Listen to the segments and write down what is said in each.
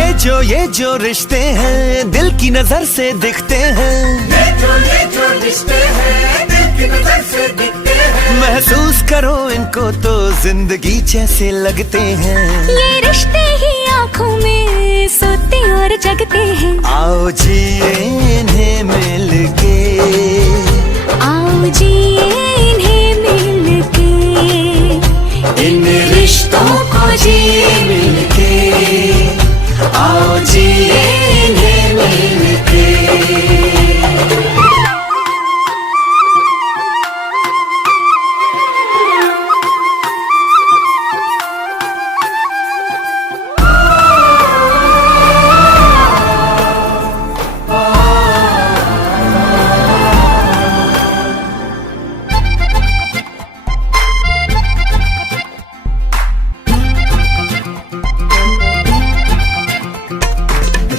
ये जो रिश्ते हैं दिल की नजर से दिखते हैं, ये जो रिश्ते हैं दिल की नजर से दिखते हैं। महसूस करो इनको तो जिंदगी जैसे लगते हैं। ये रिश्ते ही आँखों में सोते और जगते हैं। आओ जिए इन्हें मिलके, आओ जिए इन्हें मिलके, इन रिश्तों को जिए मिलके, आओ जिए इन्हें मिलके।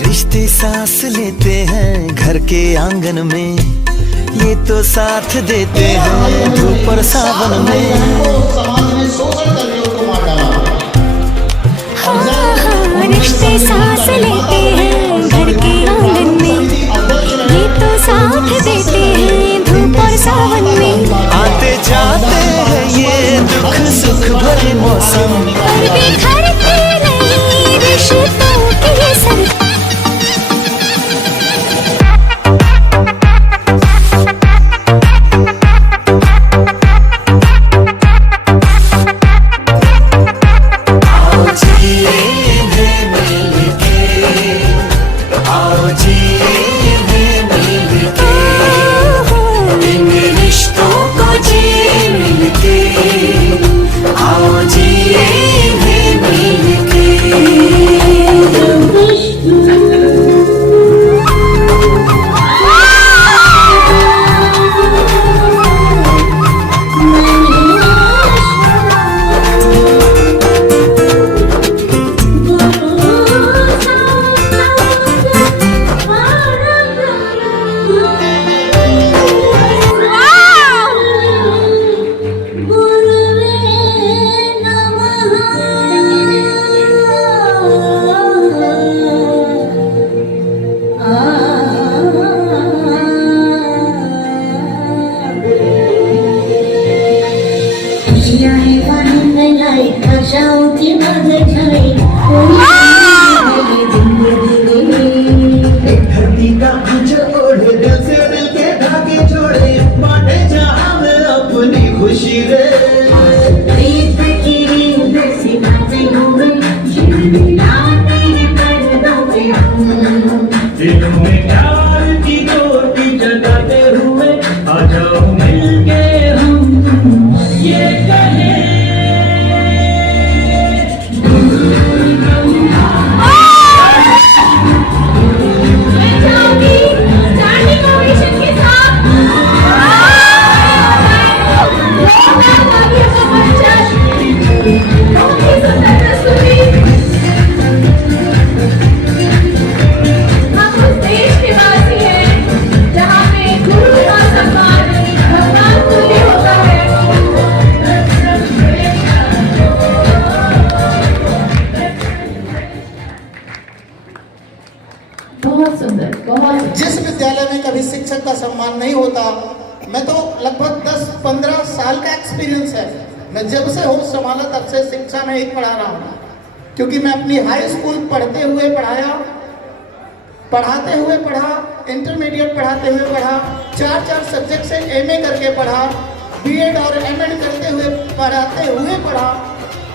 रिश्ते सांस लेते हैं घर के आंगन में, ये तो साथ देते हैं धूप और सावन में। समाज में शोषण करके उनको मार डाला। हाँ, रिश्ते सांस लेते हैं घर के आंगन में, ये तो साथ देते हैं धूप और सावन में। आते जाते हैं ये दुख सुख भरे मौसम, पर बिखरते नहीं रिश्तों के ये सर। जिस विद्यालय में कभी शिक्षक का सम्मान नहीं होता, मैं तो लगभग 10-15 साल का एक्सपीरियंस है। मैं जब से होश संभाला तब से शिक्षा में ही पढ़ा रहा हूँ, क्योंकि मैं अपनी हाई स्कूल पढ़ते हुए पढ़ाया, पढ़ाते हुए पढ़ा, इंटरमीडिएट पढ़ाते हुए पढ़ा, 4 सब्जेक्ट से एमए करके पढ़ा, बीएड और एमएड करते हुए पढ़ाते हुए पढ़ा।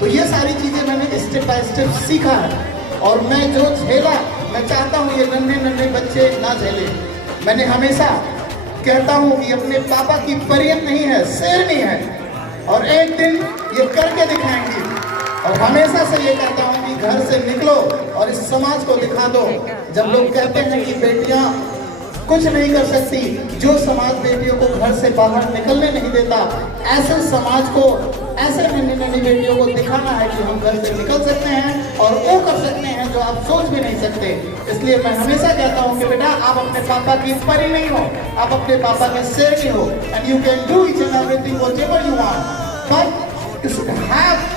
तो ये सारी चीज़ें मैंने स्टेप बाय स्टेप सीखा है। और मैं जो झेला, मैं चाहता हूँ ये नन्हे बच्चे ना झेले। मैंने हमेशा कहता हूँ कि अपने पापा की परियत नहीं है, शेरनी है, और एक दिन ये करके दिखाएंगी। और हमेशा से ये कहता हूँ कि घर से निकलो और इस समाज को दिखा दो। जब लोग कहते हैं कि बेटियाँ कुछ नहीं कर सकती, जो समाज बेटियों को घर से बाहर निकलने नहीं देता, ऐसे समाज को, ऐसे नन्ही बेटियों को दिखाना है कि हम घर से निकल सकते हैं और वो कर सकते हैं जो आप सोच भी नहीं सकते। इसलिए मैं हमेशा कहता हूँ कि बेटा, आप अपने पापा की परी नहीं हो, आप अपने पापा के शेरनी हो, and you can do each and everything whatever you want, but you should have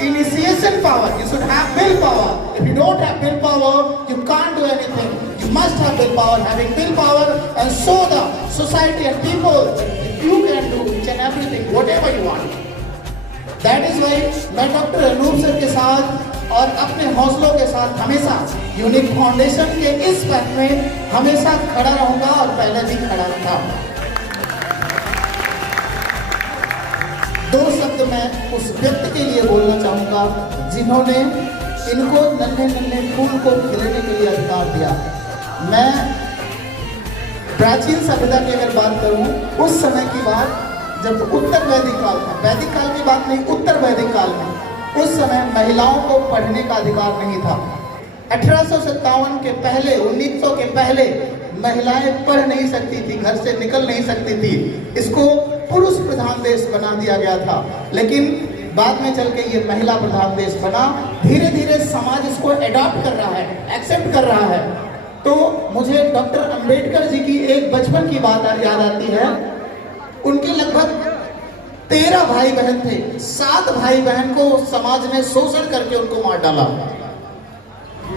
initiation power, you should have will power. If you don't have willpower, you can't do anything. You must have willpower. Having willpower and show the society and people that you can do each and everything, whatever you want. That is why मैं doctor Anoop sir के साथ और अपने हौसलों के साथ हमेशा unique foundation के इस पथ में हमेशा खड़ा रहूंगा और पहले भी खड़ा रहा। दो शब्द मैं उस व्यक्ति के लिए बोलना चाहूंगा जिन्होंने इनको नन्हे नन्हे फूल को खिलने के लिए अधिकार दिया। मैं प्राचीन सभ्यता की अगर बात करूं, उस समय की बात जब उत्तर वैदिक काल था, वैदिक काल की बात नहीं, उत्तर वैदिक काल में, उस समय महिलाओं को पढ़ने का अधिकार नहीं था। 1857 के पहले, 1900 के पहले महिलाएं पढ़ नहीं सकती थी, घर से निकल नहीं सकती थी। इसको पुरुष प्रधान देश बना दिया गया था, लेकिन बाद में चल के ये महिला प्रधान देश बना। धीरे धीरे समाज इसको एडॉप्ट कर रहा है, एक्सेप्ट कर रहा है। तो मुझे डॉक्टर अंबेडकर जी की एक बचपन की बात याद आती है। उनके लगभग 13 भाई बहन थे। 7 भाई बहन को समाज ने शोषण करके उनको मार डाला,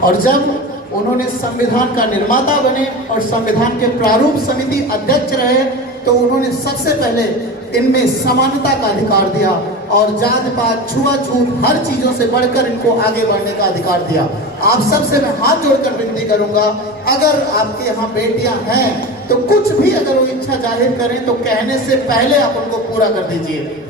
और जब उन्होंने संविधान का निर्माता बने और संविधान के प्रारूप समिति अध्यक्ष रहे, तो उन्होंने सबसे पहले इनमें समानता का अधिकार दिया और जात पात छुआछूत हर चीजों से बढ़कर इनको आगे बढ़ने का अधिकार दिया। आप सबसे मैं हाथ जोड़कर विनती करूंगा, अगर आपके यहाँ बेटियां हैं तो कुछ भी अगर वो इच्छा जाहिर करें तो कहने से पहले आप उनको पूरा कर दीजिए।